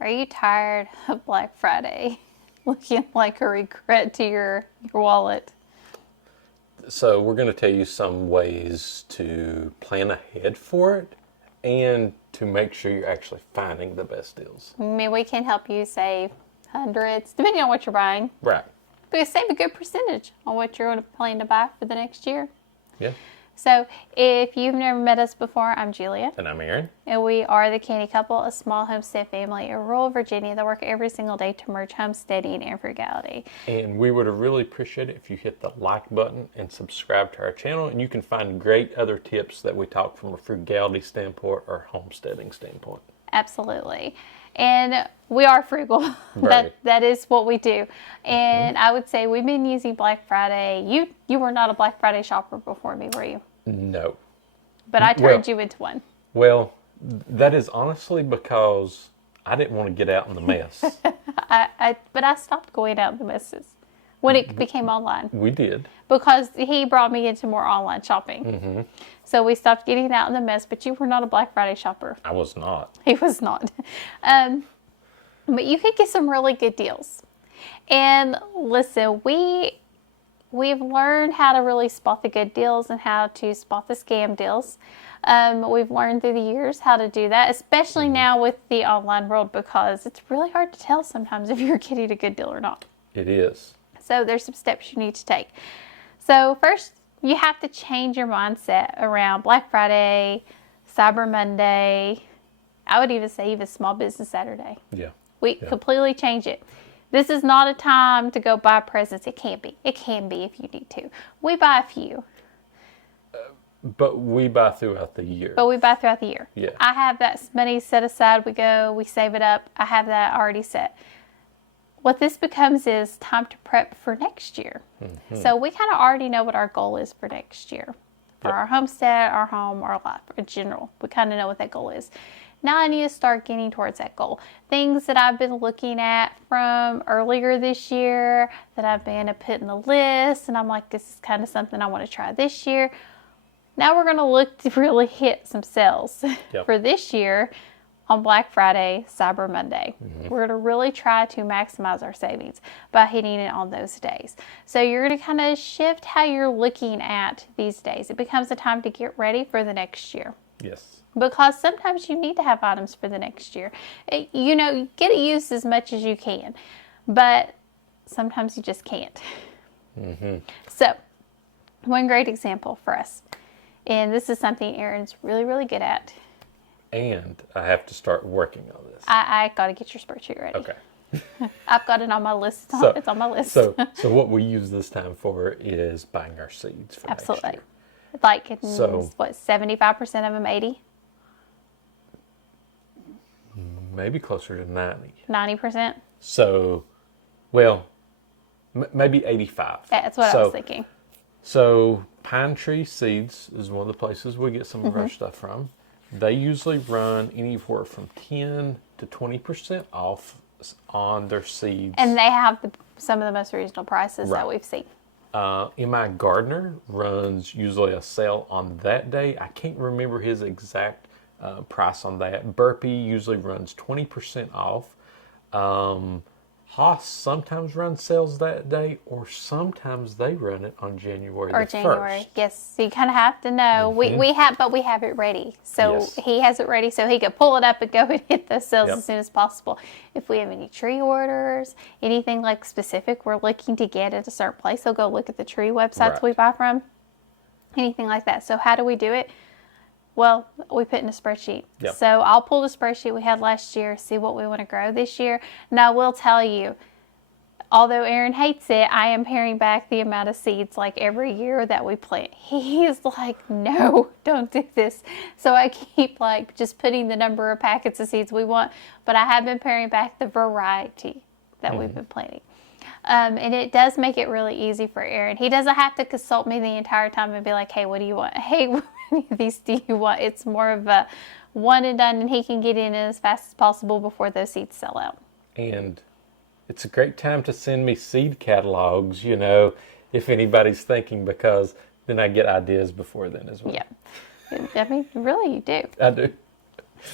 Are you tired of Black Friday looking like a regret to your wallet? So we're going to tell you some ways to plan ahead for it and to make sure you're actually finding the best deals. I mean, we can help you save hundreds, depending on what you're buying. Right. But save a good percentage on what you're going to plan to buy for the next year. Yeah. So, if you've never met us before, I'm Julia. And I'm Aaron. And we are the Canny Couple, a small homestead family in rural Virginia that work every single day to merge homesteading and frugality. And we would really appreciate it if you hit the like button and subscribe to our channel. And you can find great other tips that we talk from a frugality standpoint or homesteading standpoint. Absolutely. And we are frugal. That is what we do. And I would say we've been using Black Friday. You were not a Black Friday shopper before me, were you? No. But I turned you into one. Well, that is honestly because I didn't want to get out in the mess. But I stopped going out in the messes when it became online. We did. Because he brought me into more online shopping. Mm-hmm. So we stopped getting out in the mess, but you were not a Black Friday shopper. I was not. He was not. But you could get some really good deals. And listen, we've learned how to really spot the good deals and how to spot the scam deals. We've learned through the years how to do that, especially now with the online world, because it's really hard to tell sometimes if you're getting a good deal or not. It is. So there's some steps you need to take. So first, you have to change your mindset around Black Friday, Cyber Monday. I would even say even Small Business Saturday. Yeah. We completely change it. This is not a time to go buy presents. It can't be. It can be if you need to. We buy a few. But we buy throughout the year. Yeah. I have that money set aside. We save it up. I have that already set. What this becomes is time to prep for next year. Mm-hmm. So we kind of already know what our goal is for next year. For our homestead, our home, our life in general. We kind of know what that goal is. Now I need to start getting towards that goal. Things that I've been looking at from earlier this year that I've been putting the list, and I'm like, this is kind of something I want to try this year. Now we're going to look to really hit some sales for this year on Black Friday, Cyber Monday. Mm-hmm. We're going to really try to maximize our savings by hitting it on those days. So you're going to kind of shift how you're looking at these days. It becomes a time to get ready for the next year. Yes. Because sometimes you need to have items for the next year. Get it used as much as you can, but sometimes you just can't. Mm-hmm. So, one great example for us, and this is something Aaron's really, really good at. And I have to start working on this. I got to get your spreadsheet ready. Okay. I've got it on my list. It's on my list. So what we use this time for is buying our seeds for next year. Like, 75% of them, 80? Maybe closer to 90. 90%? So, well, maybe 85. That's what I was thinking. So, pine tree seeds is one of the places we get some of our stuff from. They usually run anywhere from 10 to 20% off on their seeds. And they have some of the most reasonable prices that we've seen. M.I. Gardner runs usually a sale on that day. I can't remember his exact price on that. Burpee usually runs 20% off. Haas sometimes runs sales that day, or sometimes they run it on January the 1st. Yes. So you kind of have to know. Mm-hmm. We have it ready. So he has it ready so he can pull it up and go and hit those sales as soon as possible. If we have any tree orders, anything like specific we're looking to get at a certain place, he'll go look at the tree websites we buy from. Anything like that. So how do we do it? Well, we put in a spreadsheet. Yep. So I'll pull the spreadsheet we had last year, see what we want to grow this year. And I will tell you, although Aaron hates it, I am paring back the amount of seeds like every year that we plant. He's like, no, don't do this. So I keep like just putting the number of packets of seeds we want. But I have been paring back the variety that we've been planting. And it does make it really easy for Aaron. He doesn't have to consult me the entire time and be like, hey, what do you want? Hey, what many of these do you want? It's more of a one and done, and he can get in as fast as possible before those seeds sell out. And it's a great time to send me seed catalogs, if anybody's thinking, because then I get ideas before then as well. Yeah. I mean, really, you do. I do.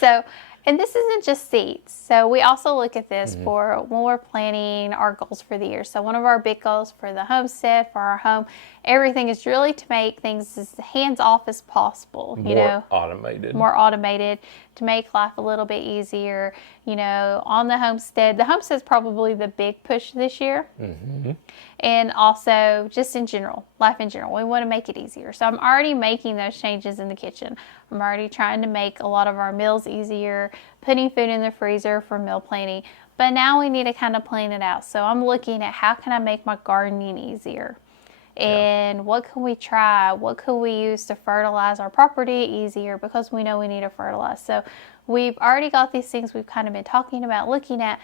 So And this isn't just seeds. So we also look at this for when we're planning our goals for the year. So one of our big goals for the homestead, for our home, everything is really to make things as hands-off as possible. More automated. More automated, to make life a little bit easier. On the homestead. The homestead's probably the big push this year. And also just in general, life in general. We want to make it easier. So I'm already making those changes in the kitchen. I'm already trying to make a lot of our meals easier, putting food in the freezer for meal planning. But now we need to kind of plan it out. So I'm looking at how can I make my gardening easier? And what can we try? What can we use to fertilize our property easier? Because we know we need to fertilize. So we've already got these things we've kind of been talking about, looking at.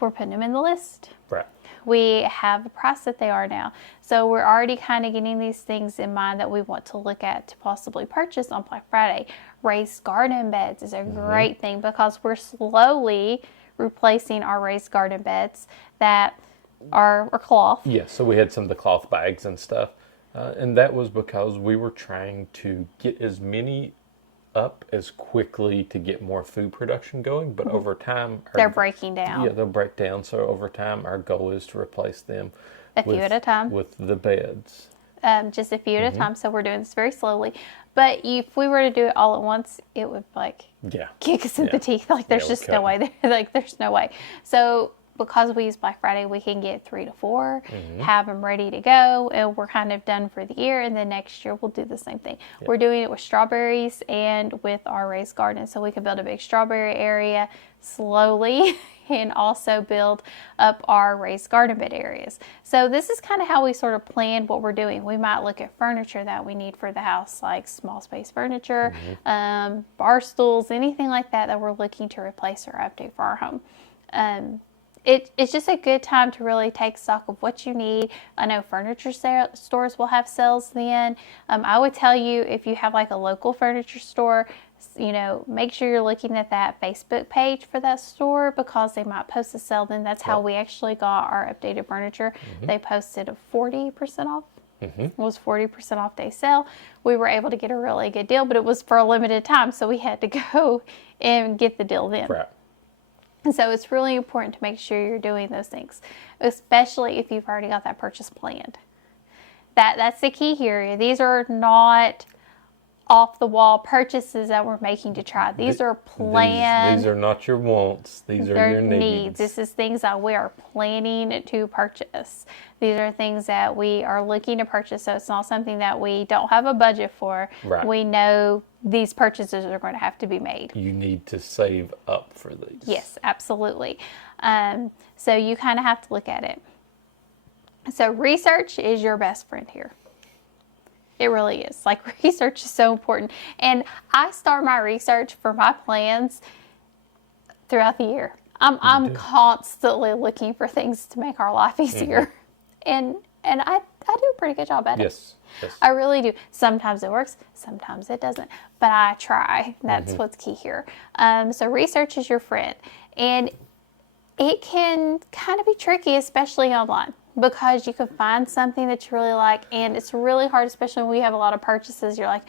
We're putting them in the list. Right. We have the price that they are now. So we're already kind of getting these things in mind that we want to look at to possibly purchase on Black Friday. Raised garden beds is a great thing because we're slowly replacing our raised garden beds that are cloth. Yeah, so we had some of the cloth bags and stuff. And that was because we were trying to get as many up as quickly to get more food production going, but over time they're breaking down. Yeah, they'll break down. So over time, our goal is to replace them a few at a time with the beds. Just a few at a time. So we're doing this very slowly. But if we were to do it all at once, it would kick us in the teeth. Like there's just no way. There's no way. So because we use Black Friday, we can get 3 to 4, have them ready to go, and we're kind of done for the year. And then next year we'll do the same thing. We're doing it with strawberries and with our raised garden, so we can build a big strawberry area slowly and also build up our raised garden bed areas. So this is kind of how we sort of plan what we're doing. We might look at furniture that we need for the house, like small space furniture, bar stools, anything like that we're looking to replace or update for our home. It's just a good time to really take stock of what you need. I know furniture stores will have sales then. I would tell you, if you have like a local furniture store, make sure you're looking at that Facebook page for that store because they might post a sale then. That's how we actually got our updated furniture. They posted a 40% off. It was 40% off day sale. We were able to get a really good deal, but it was for a limited time, so we had to go and get the deal then. Right. And so it's really important to make sure you're doing those things, especially if you've already got that purchase planned. That's the key here. These are not off-the-wall purchases that we're making to try. These are planned. These are not your wants. These are your needs. This is things that we are planning to purchase. These are things that we are looking to purchase, so it's not something that we don't have a budget for. Right. We know these purchases are going to have to be made. You need to save up for these. Yes, absolutely. So you kind of have to look at it. So research is your best friend here. It really is. Like, research is so important. And I start my research for my plans throughout the year. I'm constantly looking for things to make our life easier. And I do a pretty good job at it. Yes. I really do. Sometimes it works, sometimes it doesn't. But I try. That's what's key here. So research is your friend. And it can kind of be tricky, especially online, because you can find something that you really like, and it's really hard, especially when we have a lot of purchases. You're like,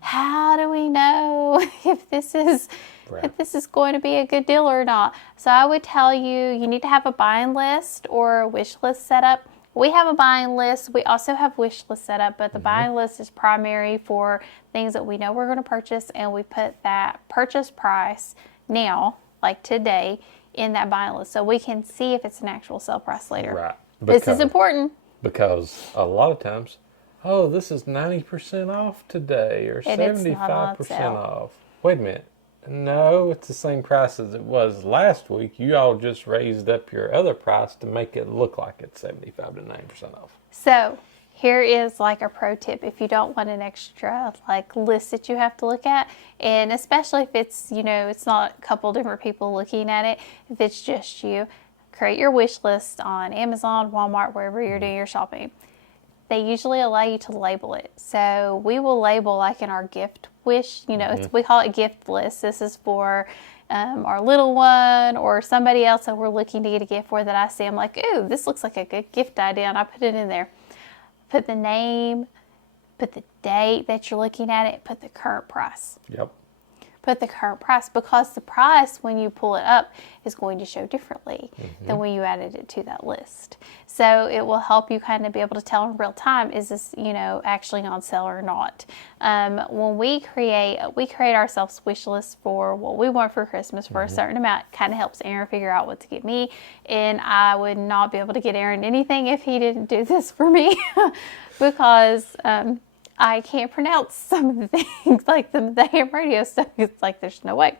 how do we know if this is going to be a good deal or not? So I would tell you need to have a buying list or a wish list set up. We have a buying list. We also have wish list set up, but the buying list is primary for things that we know we're going to purchase, and we put that purchase price now, like today, in that buying list, so we can see if it's an actual sale price later. Right. This is important. Because a lot of times, this is 90% off today or 75% off. Wait a minute. No, it's the same price as it was last week. You all just raised up your other price to make it look like it's 75 to 90% off. So here is like a pro tip. If you don't want an extra list that you have to look at, and especially if it's, it's not a couple different people looking at it, if it's just you, create your wish list on Amazon, Walmart, wherever you're doing your shopping. They usually allow you to label it. So we will label, like in our gift wish, we call it gift list. This is for our little one or somebody else that we're looking to get a gift for that I see. I'm like, ooh, this looks like a good gift idea, and I put it in there. Put the name, put the date that you're looking at it, put the current price. Yep. put the current price, because the price when you pull it up is going to show differently than when you added it to that list. So it will help you kind of be able to tell in real time, is this, actually on sale or not. When we create ourselves wish lists for what we want for Christmas for a certain amount. Kind of helps Aaron figure out what to get me, and I would not be able to get Aaron anything if he didn't do this for me because I can't pronounce some of the things, like the ham radio stuff. It's like, there's no way.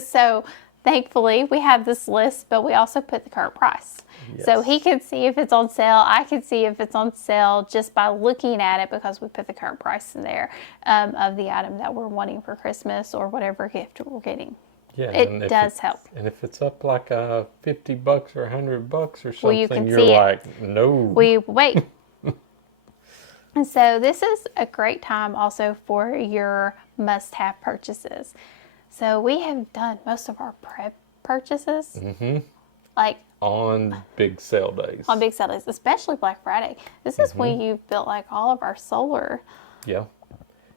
So thankfully we have this list, but we also put the current price. Yes. So he can see if it's on sale. I can see if it's on sale just by looking at it, because we put the current price in there of the item that we're wanting for Christmas or whatever gift we're getting. Yeah, it does help. And if it's up like $50 or $100 or something, well, you can you're see like, it. no. We wait. And so this is a great time also for your must-have purchases. So we have done most of our prep purchases. Like on big sale days. On big sale days, especially Black Friday. This is when you've built like all of our solar. Yeah.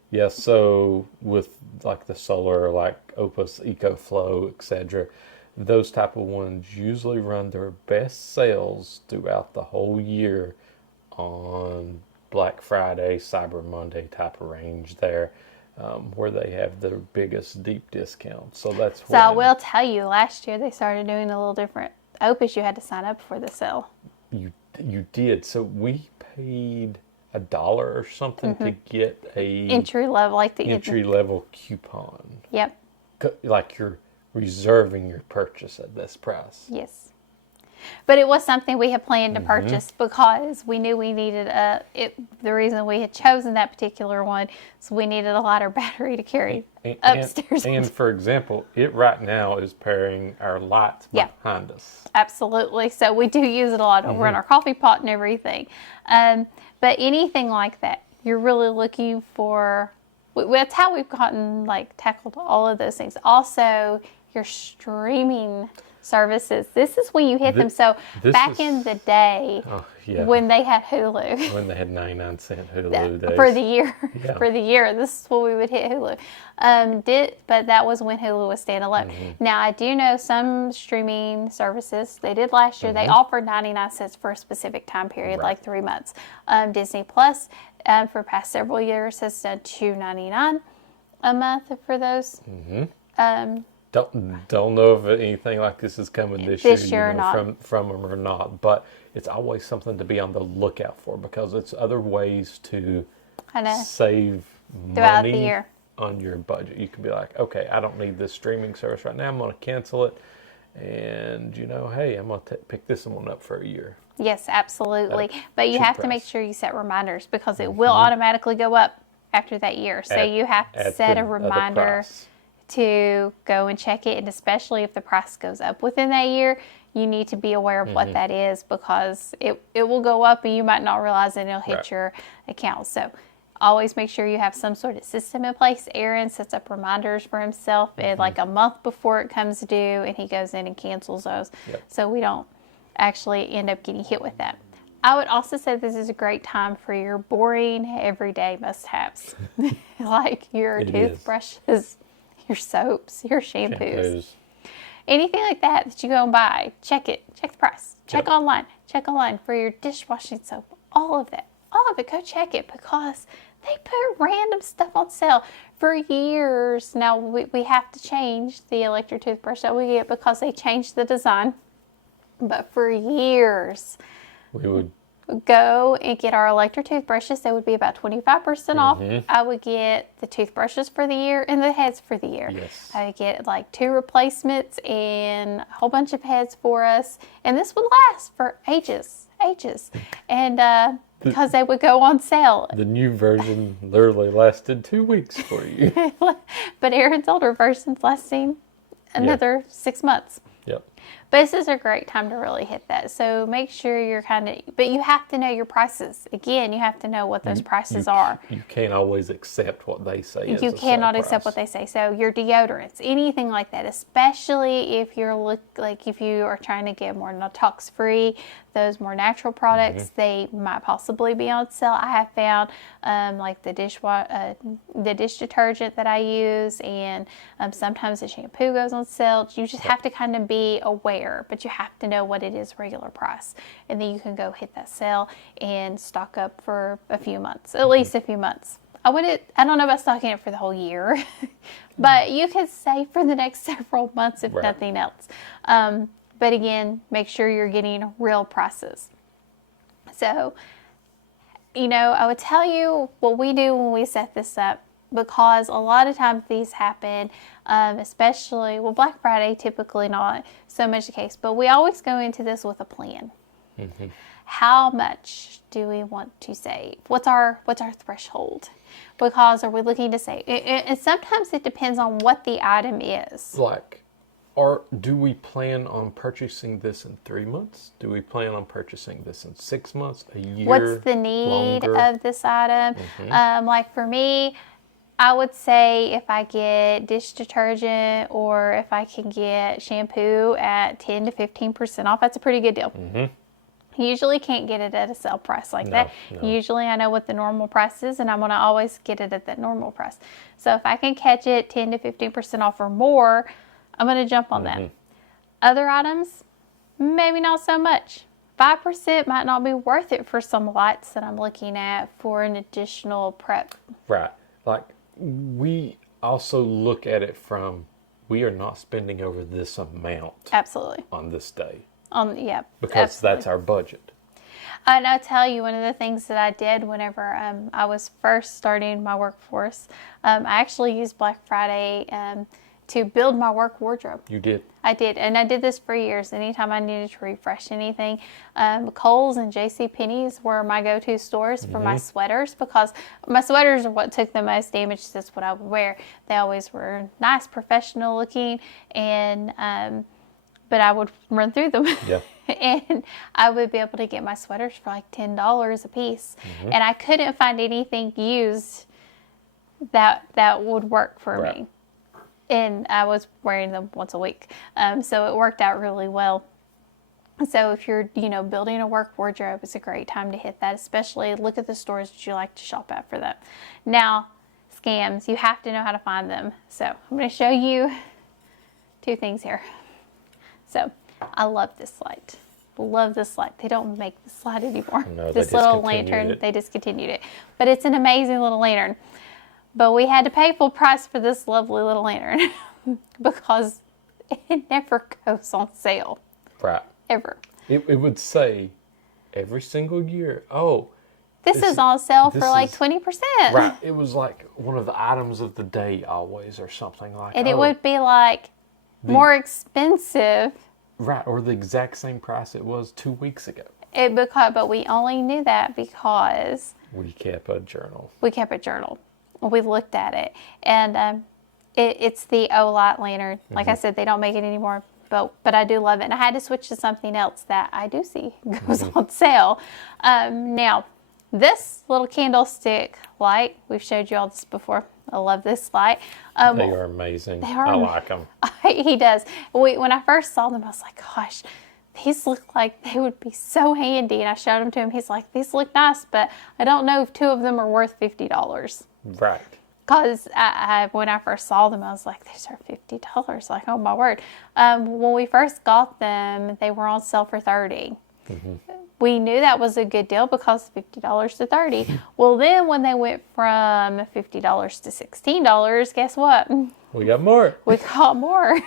Yeah, so with like the solar, like Opus, EcoFlow, etc., those type of ones usually run their best sales throughout the whole year on Black Friday, Cyber Monday type of range there, where they have their biggest deep discounts. So that's so I will tell you, last year they started doing a little different. Opus, you had to sign up for the sale. You did. So we paid $1 or something to get a entry level, like the entry level coupon. Yep. Like you're reserving your purchase at this price. Yes. But it was something we had planned to purchase because we knew we needed the reason we had chosen that particular one is we needed a lighter battery to carry upstairs. And for example, it right now is pairing our lights behind us. Absolutely. So we do use it a lot over in our coffee pot and everything. But anything like that, you're really looking for. That's how we've tackled all of those things. Also, your streaming services. This is when you hit them. So back in the day, when they had Hulu, when they had 99-cent Hulu days. for the year, for the year, this is when we would hit Hulu. But that was when Hulu was standalone. Now I do know some streaming services. They did last year. They offered 99 cents for a specific time period, like 3 months. Disney Plus, for past several years, has done $2.99 a month for those. Don't know if anything like this is coming this year or not. From them or not, but it's always something to be on the lookout for, because it's other ways to save throughout money the year on your budget. You can be like, okay, I don't need this streaming service right now. I'm going to cancel it, and hey, I'm going to pick this one up for a year. Yes, absolutely. But you have to make sure you set reminders, because it will automatically go up after that year. So you have to set a reminder to go and check it, and especially if the price goes up within that year, you need to be aware of what that is, because it will go up and you might not realize it, and it'll hit your account. So always make sure you have some sort of system in place. Aaron sets up reminders for himself and like a month before it comes due, and he goes in and cancels those, so we don't actually end up getting hit with that. I would also say this is a great time for your boring everyday must-haves, like your toothbrushes, your soaps, your shampoos. Anything like that you go and buy. Check it. Check the price. Check online. Check online for your dishwashing soap. All of that. All of it. Go check it, because they put random stuff on sale for years. Now we have to change the electric toothbrush that we get because they changed the design. But for years, we would go and get our electric toothbrushes. They would be about 25% off. I would get the toothbrushes for the year and the heads for the year. Yes. I would get like 2 replacements and a whole bunch of heads for us. And this would last for ages. And because they would go on sale. The new version literally lasted 2 weeks for you. But Aaron's older version's lasting another 6 months. Yep. But this is a great time to really hit that. So make sure you're but you have to know your prices. Again, you have to know what those prices are. You can't always accept what they say. You cannot accept what they say. So your deodorants, anything like that, especially if if you are trying to get more tox free, those more natural products, they might possibly be on sale. I have found like the dish detergent that I use, and sometimes the shampoo goes on sale. You just have to kind of be aware, but you have to know what it is regular price, and then you can go hit that sale and stock up for a few months, at least a few months. I don't know about stocking it for the whole year, but you could save for the next several months if nothing else. But again, make sure you're getting real prices. So, I would tell you what we do when we set this up, because a lot of times these happen, especially, Black Friday, typically not so much the case, but we always go into this with a plan. How much do we want to save? What's our threshold? Because are we looking to save? And sometimes it depends on what the item is. Do we plan on purchasing this in 3 months? Do we plan on purchasing this in 6 months, a year? What's the need of this item? Like for me, I would say if I get dish detergent or if I can get shampoo at 10 to 15% off, that's a pretty good deal. Usually can't get it at a sale price like that. No. Usually I know what the normal price is, and I'm going to always get it at that normal price. So if I can catch it 10 to 15% off or more, I'm going to jump on that. Other items, maybe not so much. 5% might not be worth it for some lights that I'm looking at for an additional prep. Right. Like, we also look at it from, we are not spending over this amount. Absolutely. On this day. Yeah. Because absolutely. that's our budget. And I'll tell you, one of the things that I did whenever I was first starting my workforce, I actually used Black Friday to build my work wardrobe. You did? I did, and I did this for years. Anytime I needed to refresh anything, Kohl's and JCPenney's were my go-to stores for my sweaters, because my sweaters are what took the most damage. That's what I would wear. They always were nice, professional looking, and but I would run through them. Yeah. And I would be able to get my sweaters for like $10 a piece, and I couldn't find anything used that would work for me. And I was wearing them once a week. So it worked out really well. So if you're, building a work wardrobe, it's a great time to hit that, especially look at the stores that you like to shop at for that. Now, scams, you have to know how to find them. So I'm going to show you 2 things here. So I love this light. Love this light. They don't make this light anymore. No, this little lantern, they discontinued it. But it's an amazing little lantern. But we had to pay full price for this lovely little lantern because it never goes on sale. Right. Ever. It would say every single year, this is on sale for like 20%. Right. It was like one of the items of the day always, or something like that. And it would be like more expensive. Right. Or the exact same price it was 2 weeks ago. But we only knew that because we kept a journal. We looked at it, and it's the Olight lantern. Like I said, they don't make it anymore, but I do love it. And I had to switch to something else that I do see goes on sale. Now, this little candlestick light, we've showed you all this before. I love this light. They are amazing. I like them. He does. When I first saw them, I was like, gosh, these look like they would be so handy. And I showed them to him. He's like, these look nice, but I don't know if 2 of them are worth $50. Right. Because when I first saw them, I was like, these are $50. Like, oh my word. When we first got them, they were on sale for $30. We knew that was a good deal because $50 to $30. Well, then when they went from $50 to $16, guess what? We got more. We got more.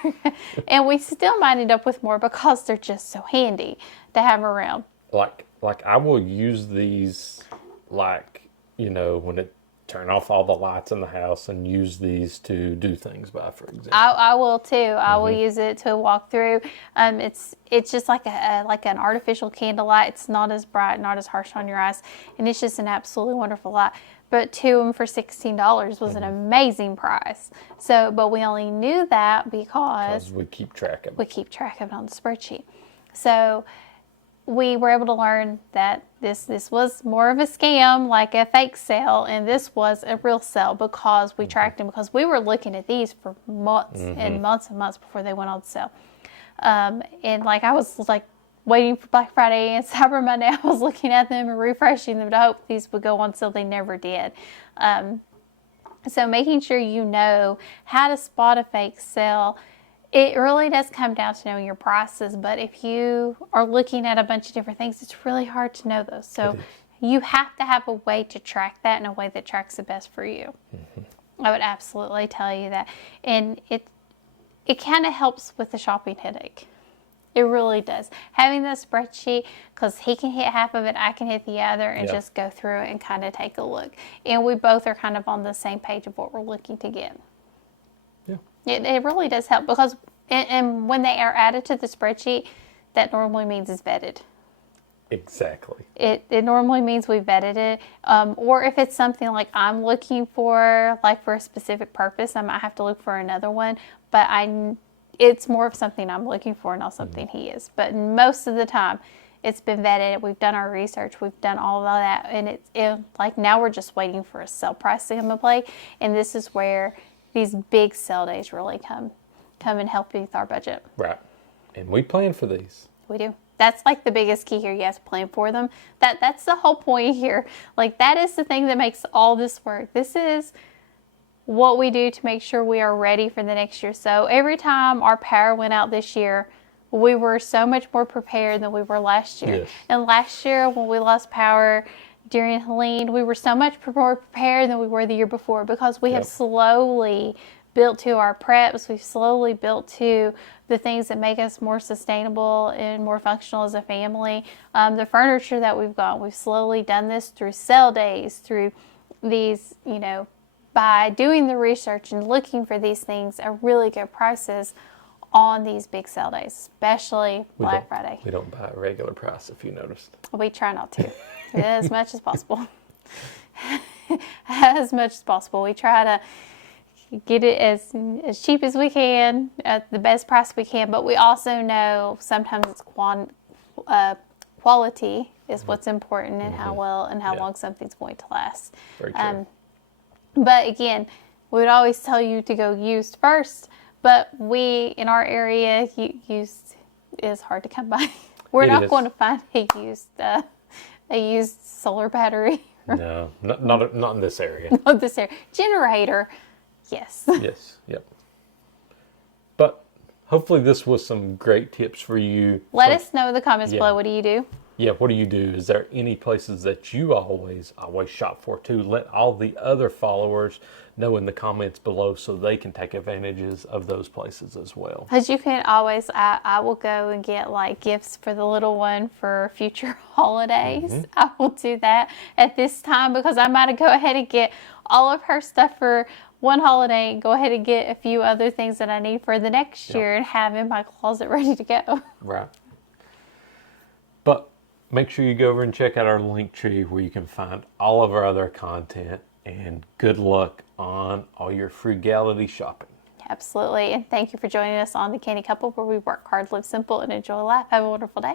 And we still might end up with more because they're just so handy to have around. Like I will use these, when it turn off all the lights in the house, and use these to do things by, for example. I will too. I will use it to walk through. It's just like an artificial candlelight. It's not as bright, not as harsh on your eyes, and it's just an absolutely wonderful light. but 2 of them for $16 was an amazing price. So, but we only knew that because we keep track of it. We keep track of it on the spreadsheet. So we were able to learn that this was more of a scam, like a fake sale, and this was a real sale because we tracked them, because we were looking at these for months and months and months before they went on sale. And like I was like waiting for Black Friday and Cyber Monday, I was looking at them and refreshing them to hope these would go on sale. They never did. So making sure you know how to spot a fake sale, it really does come down to knowing your prices. But if you are looking at a bunch of different things, it's really hard to know those. So you have to have a way to track that in a way that tracks the best for you. I would absolutely tell you that. And it kind of helps with the shopping headache. It really does. Having the spreadsheet, because he can hit half of it, I can hit the other, and just go through it and kind of take a look. And we both are kind of on the same page of what we're looking to get. Yeah. It really does help, because and when they are added to the spreadsheet, that normally means it's vetted. Exactly. It normally means we vetted it. Or if it's something like I'm looking for, like for a specific purpose, I might have to look for another one. But it's more of something I'm looking for, not something he is. But most of the time, it's been vetted. We've done our research. We've done all of that. And like now we're just waiting for a sale price to come into play. And this is where these big sale days really come and help with our budget. Right. And we plan for these. We do. That's like the biggest key here. You have to plan for them. That's the whole point here. Like that is the thing that makes all this work. This is what we do to make sure we are ready for the next year. So every time our power went out this year, we were so much more prepared than we were last year. Yes. And last year when we lost power during Helene, we were so much more prepared than we were the year before, because we have slowly built to our preps. We've slowly built to the things that make us more sustainable and more functional as a family. The furniture that we've got, we've slowly done this through sale days, through these, by doing the research and looking for these things at really good prices on these big sale days, especially Black Friday. We don't buy a regular price, if you noticed. We try not to, as much as possible. As much as possible. We try to get it as cheap as we can, at the best price we can, but we also know sometimes it's quality is what's important, and how well and how long something's going to last. Very true. But again, we would always tell you to go used first, but in our area, used is hard to come by. We're not going to find a used solar battery. No, not in this area. Not this area. Generator, yes. Yes, yep. But hopefully this was some great tips for you. Let us know in the comments below. What do you do? Yeah, what do you do? Is there any places that you always shop for too? Let all the other followers know in the comments below so they can take advantages of those places as well. Because you can always, I will go and get like gifts for the little one for future holidays. I will do that at this time, because I might go ahead and get all of her stuff for one holiday and go ahead and get a few other things that I need for the next year and have in my closet ready to go. Right. But make sure you go over and check out our link tree where you can find all of our other content, and good luck on all your frugality shopping. Absolutely. And thank you for joining us on the Canny Couple, where we work hard, live simple, and enjoy life. Have a wonderful day.